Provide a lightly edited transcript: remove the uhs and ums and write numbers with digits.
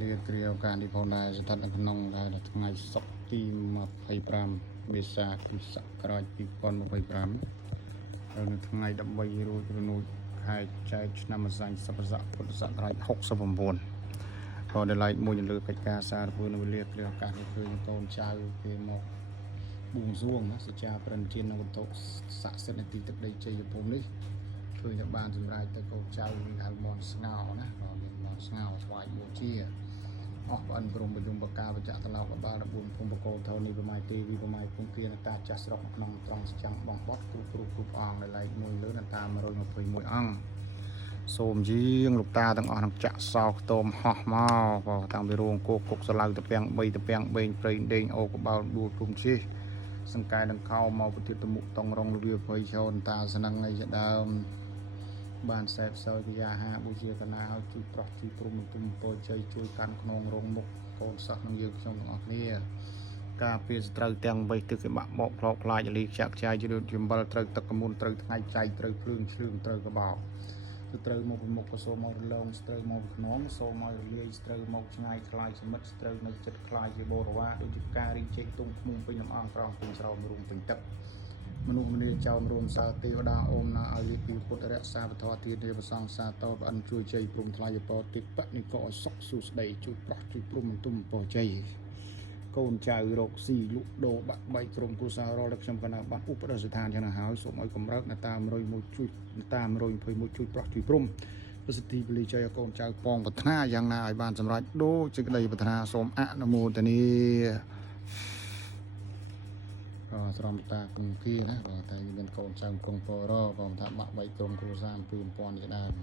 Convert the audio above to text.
លាគ្រាឱកាសនេះផងដែរស្ថិតនៅក្នុងដែរថ្ងៃសុក្រទី25មេសាគ្រិស្តសករាជ2025ហើយនៅថ្ងៃ13រួចរនូចខែចែកឆ្នាំម្សាញ់សព្វស័កពុទ្ធសករាជ69ក៏ដែលឡែកមួយលើកិច្ចការសារពើនៅលាគ្រាឱកាសនេះឃើញកូនចៅគេមកបួងសួងណាសច្ចាប្រណិធាននៅវត្ថុស័ក្តិសិទ្ធិនៃទីទឹកដីជ័យភូមិនេះឃើញតែបានសម្រាប់ទៅកូនចៅមានហៅមនស្ងោណាក៏មានមនស្ងោស្វាយបូជាអស់បានព្រមប្រយមបកាបច្ចៈតឡោកបាល14ភូមិបកោធនីប្រម៉ៃទេវីប្រម៉ៃភូមិគ្រានតាចាស់ស្រុកក្នុងត្រង់ចាំងបងបត់គ្រប់អង្គដែលឡែកមួយលើនតា121អង្គសូមយាងលោកតាទាំងអស់នឹងចាក់សោខ្ទមហោះមកក៏តាំងពីរោងគោកគុកសឡៅតពាំង3តពាំងបេងព្រៃដេងអូកបោលដួលភូមិជិះសង្កែដង្ខោមកប្រតិទមុខតងរងលវាភ័យឆោនតាស្នឹងអីជាដើមបានសែបសោយវិយាហាបូជាកណាឲ្យជួយប្រោះជួយព្រមទុំពរជ័យជួយកាន់ក្នុងរងមុខកូនសិស្សនឹងយើងខ្ញុំទាំងអស់គ្នាការពារស្ត្រូវទាំង3ទឹកគេបាក់បកផ្លោកខ្លាចលីចាក់ចាយជ្រឿជម្បិលត្រូវទឹកកមុនត្រូវថ្ងៃចៃត្រូវភ្លើងឆ្លឿងត្រូវកបោត្រូវមកពីមុខក៏សូមមករលងស្ត្រូវមកពីខ្នងសូមឲ្យរលាយស្ត្រូវមកឆ្ងាយខ្លាយសមិទ្ធស្ត្រូវនៅចិត្តខ្លាយជាបរិវារដូចជាការរីជែកទុំឃ្មុំពេញលំអងក្រងពេញស្រោមរួមពេញទឹកមនុស្សម្នាចោមរួមសើទេវតាអូមណាឲ្យលាពីពុទ្ធរក្សាពធធានាប្រសង្សាតបអិនជួយជ័យព្រមថ្លៃបតតិបនិកោសុខសុស្ដីជួយប្រោះជួយព្រមទុំពរជ័យកូនចៅរកស៊ីលក់ដូរបាក់បែកក្រុមគូសាររលខ្ញុំកណាបានឧបដិស្ថានយ៉ាងណាហើយសូមឲ្យកម្រើកអ្នកតា101ជួយអ្នកតា121ជួយប្រោះជួយព្រមប្រសិទ្ធិពលិជ័យកូនចៅប៉ងប្រាថ្នាយ៉ាងណាឲ្យបានសម្រេចដូចសេចក្តីប្រាថ្នាសូមអនុមោទនាក៏ស្រមតាគង្គីណាក៏តែមានកូនចៅគង់ពរក៏ថាបាក់បែកក្រុមគ្រួសារអំពី1000នេះដែរ